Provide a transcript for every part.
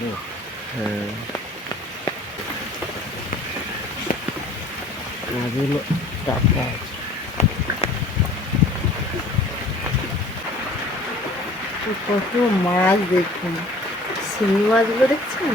হ্যাঁ টাকা আছে কত মাছ দেখুন। শিঙি মাছগুলো দেখছেন?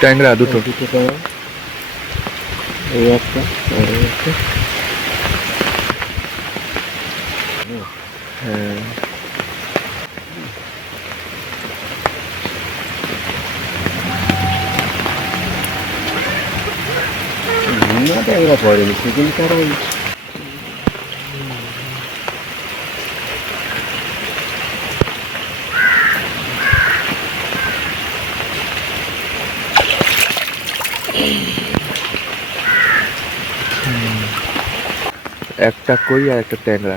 ট্যাংরা দুটো দুটো ট্যাংরা এই একটা আর এই একটা হ্যাঁ না ট্যাংরা পড়েনি সেদিন তারা একটা কই আর একটা ট্যাংরা।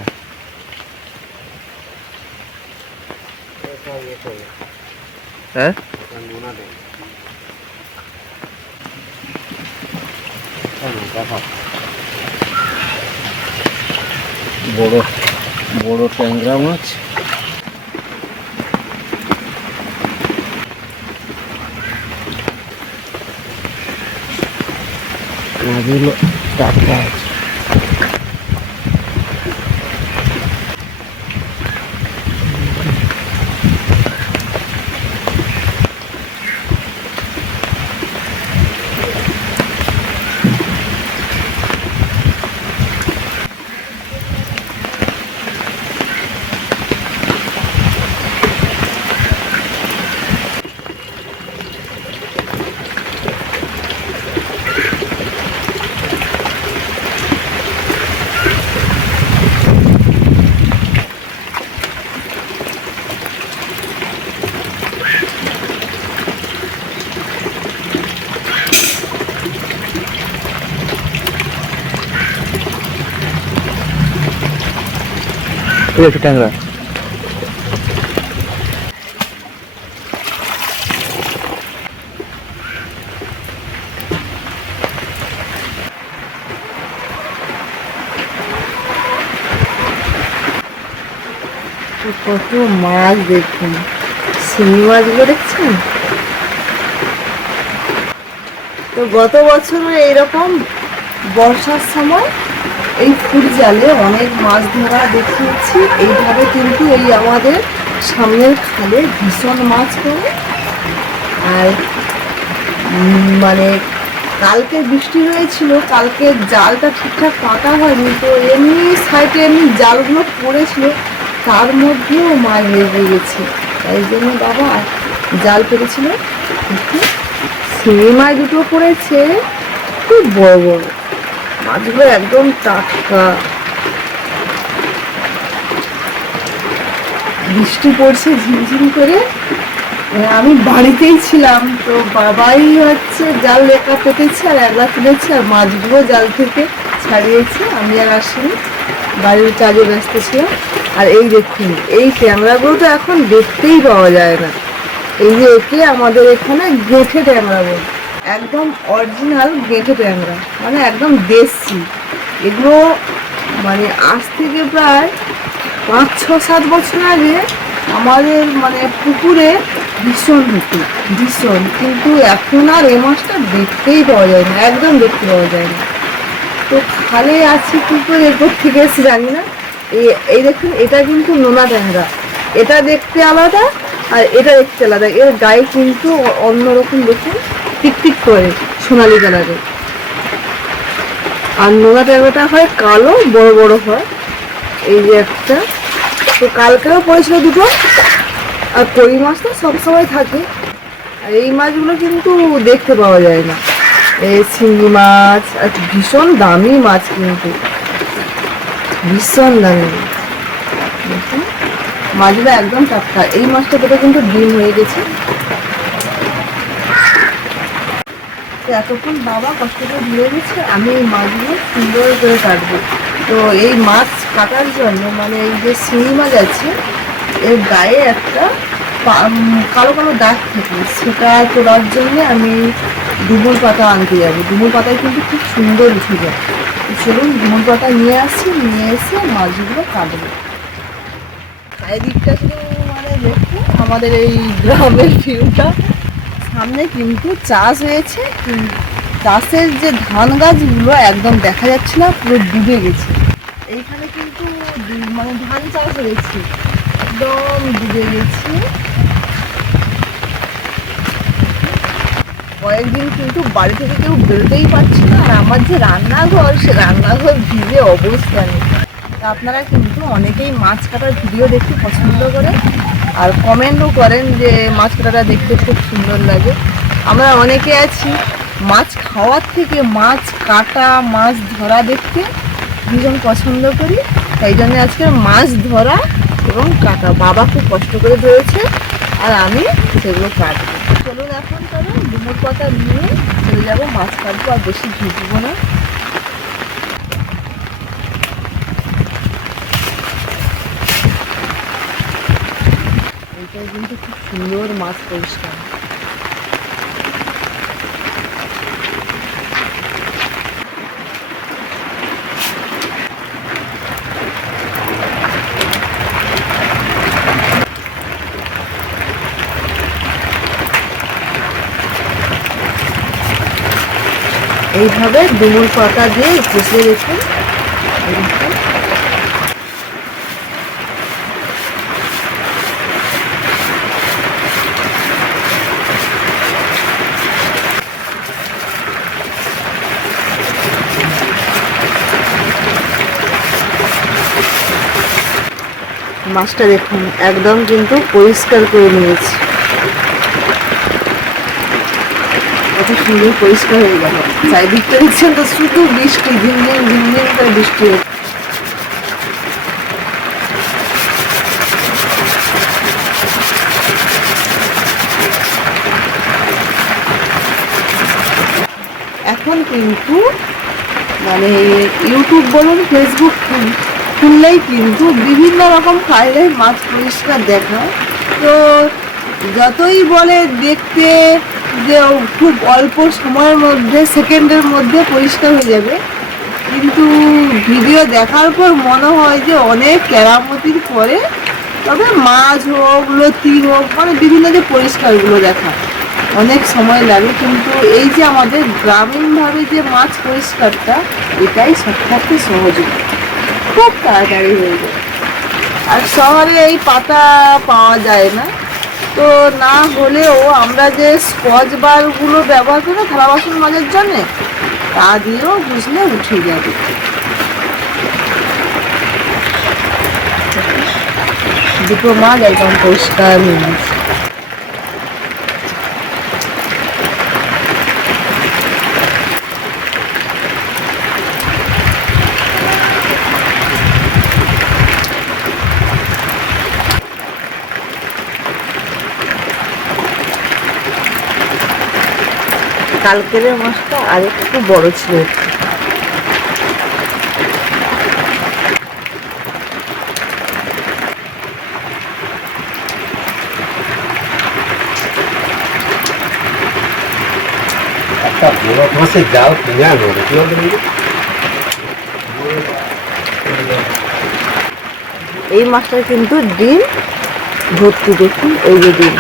হ্যাঁ? বড় বড় ট্যাংরা মাছ। মাছগুলো টাটকা আছে এই একটা ট্যাংরা। কত মাছ দেখুন। শিঙি মাছগুলো দেখছেন? তো গত বছর এইরকম বর্ষার সময় এই ফুল জালে অনেক মাছ ধরা দেখিয়েছি। এইভাবে কিন্তু এই আমাদের সামনের খালে ভীষণ মাছ পড়ে। আর মানে কালকে বৃষ্টি হয়েছিল, কালকে জালটা ঠিকঠাক পাতা হয়নি, তো এমনি সাইডে এমনি জালগুলো পড়েছিল, তার মধ্যেও মাছ লেগে গেছে। তাই জন্য বাবা জাল পেরেছিল। শিঙি মাছ দুটো পড়েছে, খুব বড় বড়। মাছগুলো একদম টাটকা। বৃষ্টি পড়ছে ঝিমঝিম করে। আহ, আমি বাড়িতেই ছিলাম তো বাবাই হচ্ছে জাল একা পেতেছে আর একলা তুলেছে আর মাছগুলো জাল থেকে ছাড়িয়েছে। আমি আর আসিনি বাড়ির কাজে ব্যস্ত ছিলাম। আর এই দেখুন এই ট্যাংরাগুলো তো এখন দেখতেই পাওয়া যায় না। এই যে একে আমাদের এখানে গেঁঠে ট্যাংরা বলে। একদম অরিজিনাল গেঁঠে ট্যাংরা মানে একদম দেশি। এগুলো মানে আজ থেকে প্রায় পাঁচ, ছ, সাত বছর আগে আমাদের মানে পুকুরে ভীষণ হতো, ভীষণ। কিন্তু এখন আর এ মাছটা দেখতেই পাওয়া যায় না, একদম দেখতে পাওয়া যায় না। তো খালে আছে কি করে এরপর থেকে এসে জানি না। এই দেখুন, এটা কিন্তু নোনা ট্যাংরা। এটা দেখতে আলাদা আর এটা দেখতে আলাদা। এর গায়ে কিন্তু অন্যরকম দেখুন। টিকটিক করে সোনালি কালারের। আর নোনা ট্যাংরাটা হয় কালো, বড় বড় হয়। এই যে একটা। তো কালকেও পড়েছিল দুটো। আর কই মাছ তো সবসময় থাকে। আর এই মাছগুলো কিন্তু দেখতে পাওয়া যায় না। এই শিঙ্গি মাছ, আর ভীষণ দামি মাছ কিন্তু। ভীষণ দামি মাছ। মাছগুলো একদম টাটকা। এই মাছটা কিন্তু ডিম হয়ে গেছে। তো এতক্ষণ বাবা কষ্ট করে ধরে গেছে আমি এই মাছগুলো সুন্দর করে কাটবো। তো এই মাছ কাটার জন্য মানে এই যে শিঙি মাছ আছে এর গায়ে একটা কালো কালো দাগ থাকে, সেটা তোলার জন্য আমি ডুমুর পাতা আনতে যাব। ডুমুর পাতায় কিন্তু খুব সুন্দর উঠে যায়। চলুন ডুমুর পাতা নিয়ে আসি, নিয়ে এসে মাছগুলো কাটবো। চারিদিকটা মানে দেখো আমাদের এই গ্রামের ভিউটা সামনে কিন্তু চাষ হয়েছে। চাষের যে ধান গাছগুলো একদম দেখা যাচ্ছে না, পুরো ডুবে গেছে। এইখানে কিন্তু মানে ধান চাষ হয়েছে। একদম ডুবে গেছে। কয়েকদিন কিন্তু বাড়ি থেকে কেউ বেরোতেই পারছে না। আর আমার যে রান্নাঘর, সে রান্নাঘর ভিজে অবস্থা নেই। আপনারা কিন্তু অনেকেই মাছ কাটার ভিডিও দেখতে পছন্দ করেন আর কমেন্টও করেন যে মাছ কাটাটা দেখতে খুব সুন্দর লাগে। আমরা অনেকে আছি মাছ খাওয়ার থেকে মাছ কাটা, মাছ ধরা দেখতে ভীষণ পছন্দ করি। তাই জন্য আজকে মাছ ধরা এবং কাটা বাবা খুব কষ্ট করে ধরেছে আর আমি সেগুলো কাটবো। চলুন এখন তাহলে ডুমুর পাতা নিয়ে চলে যাব। মাছ কাটবো আর বেশি ভিজবো না। এটা কিন্তু খুব সুন্দর মাছ পরিষ্কার। এইভাবে ডুমুর পাতা দিয়ে ঘষে রেখে এরকম মাছটা দেখুন, একদম কিন্তু পরিষ্কার করে নিয়েছি। কত সুন্দর পরিষ্কার হয়ে গেল। চারিদিকটা দেখছেন তো শুধু বৃষ্টি, ঝিমঝিম ঝিমঝিম করে বৃষ্টি হচ্ছে। এখন কিন্তু মানে ইউটিউব বলুন ফেসবুক খুললেই কিন্তু বিভিন্ন রকম ফাইলে মাছ পরিষ্কার দেখায়। তো যতই বলে দেখতে যে খুব অল্প সময়ের মধ্যে, সেকেন্ডের মধ্যে পরিষ্কার হয়ে যাবে, কিন্তু ভিডিও দেখার পর মনে হয় যে অনেক কেরামতির পরে তবে মাছ হোক, লতি হোক মানে বিভিন্ন যে পরিষ্কারগুলো দেখা অনেক সময় লাগে। কিন্তু এই যে আমাদের গ্রামীণভাবে যে মাছ পরিষ্কারটা, এটাই সব থেকে সহজ খুব তাড়াতাড়ি হয়ে যায়। আর শহরে এই পাতা পাওয়া যায় না। তো না হলেও আমরা যে স্কচ বারগুলো ব্যবহার করি থালা বাসন মাজার জন্যে, তা দিয়েও বুঝলে উঠে যাবে দুটো মাছ একদম পরিষ্কার হয়ে গেছে। কালকের মাছটা আর একটু। বড় ছিল কিনে কি এই মাছটা কিন্তু ডিম ভর্তি দেখুন এই যে ডিম।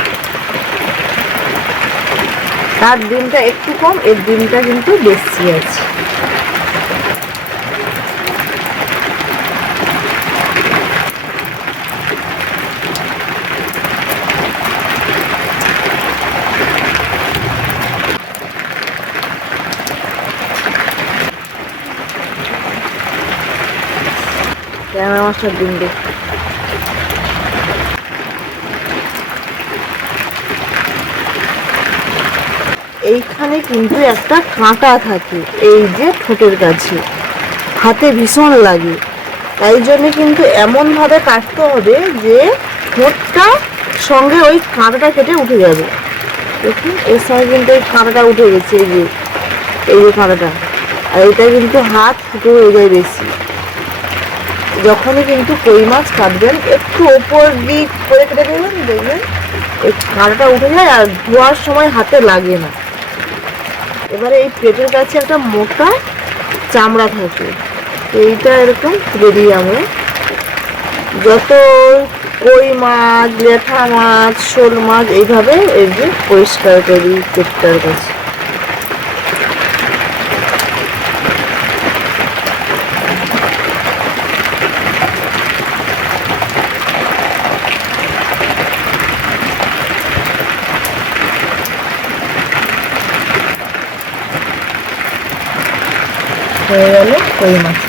তার ডিমটা একটু কম এর ডিমটা কিন্তু বেশি আছে। ক্যামেরা মাছটার ডিম দেখুন এইখানে কিন্তু একটা কাঁটা থাকে, এই যে ঠোঁটের কাছে। হাতে ভীষণ লাগে। তাই জন্য কিন্তু এমনভাবে কাটতে হবে যে ঠোঁটটা সঙ্গে ওই কাঁটাটা কেটে উঠে যাবে। দেখুন এর সঙ্গে কিন্তু এই কাঁটাটা উঠে গেছে, এই যে এই যে কাঁটাটা। আর এটা কিন্তু হাত ফুটো হয়ে যায় বেশি। যখনই কিন্তু কই মাছ কাটবেন, একটু ওপর দিক করে কেটে দেবেন, দেখবেন এই কাঁটাটা উঠে যায় আর ধোয়ার সময় হাতে লাগে না। এবারে এই পেটের কাছে একটা মোটা চামড়া থাকে। এইটা এরকম দিই আমরা যত কই মাছ, লেঠা মাছ, শোল মাছ, এইভাবে এই যে পরিষ্কার করি পেটটার কাছে। হয়ে গেল কই মাছ?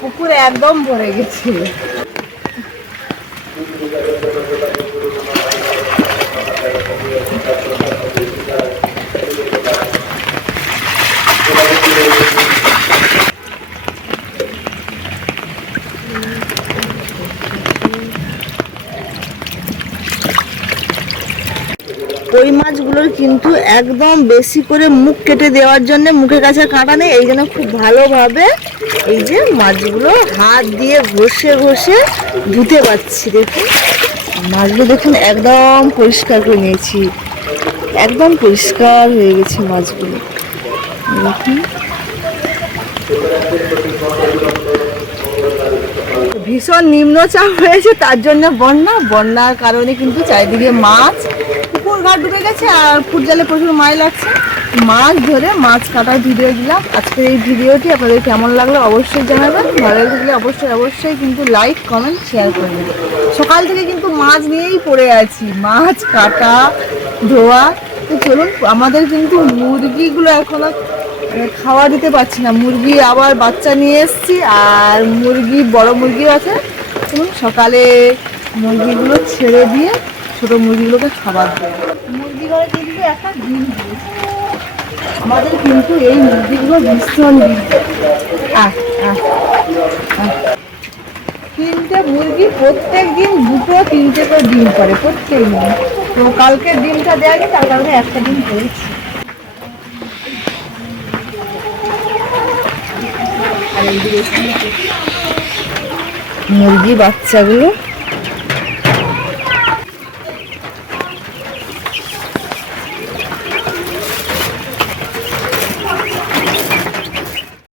পুকুরে একদম ভরে গেছে কই মাছগুলোর কিন্তু একদম বেশি করে মুখ কেটে দেওয়ার জন্য মুখের কাছে কাটা নেই, এই জন্য খুব ভালোভাবে এই যে মাছগুলো হাত দিয়ে ঘষে ঘষে ধুতে পারছি, দেখুন। মাছগুলো দেখুন একদম পরিষ্কার করে নিয়েছি, একদম পরিষ্কার হয়ে গেছে মাছগুলো। দেখুন। ভীষণ নিম্নচাপ হয়েছে, তার জন্য বন্যা, বন্যার কারণে কিন্তু চারিদিকে মাছ ঘাট ডুবে গেছে আর ফুট জালে প্রচুর মাছ লাগছে। মাছ ধরে মাছ কাটার ভিডিও দিলাম। আজকের এই ভিডিওটি আপনাদের কেমন লাগল অবশ্যই জানাবেন। ভালো লাগলে অবশ্যই অবশ্যই কিন্তু লাইক কমেন্ট শেয়ার করবেন। সকাল থেকে কিন্তু মাছ নিয়েই পড়ে আছি। মাছ কাটা, ধোয়া। তো চলুন, আমাদের কিন্তু মুরগিগুলো এখনও মানে খাওয়া দিতে পারছি না। মুরগি আবার বাচ্চা নিয়ে এসেছি আর মুরগি, বড় মুরগি আছে। চলুন, সকালে মুরগিগুলো ছেড়ে দিয়ে ছোটো মুরগিগুলোকে খাবার দেয় মুরগি কিন্তু একটা ডিম দিয়েছে। আমাদের কিন্তু এই মুরগিগুলো ভীষণ। তিনটে মুরগি প্রত্যেক দিন দুটো, তিনটে করে ডিম করে, প্রত্যেক দিন। তো কালকে ডিমটা দেওয়া গেছে, তার কারণে একটা ডিম করেছি। মুরগি বাচ্চাগুলো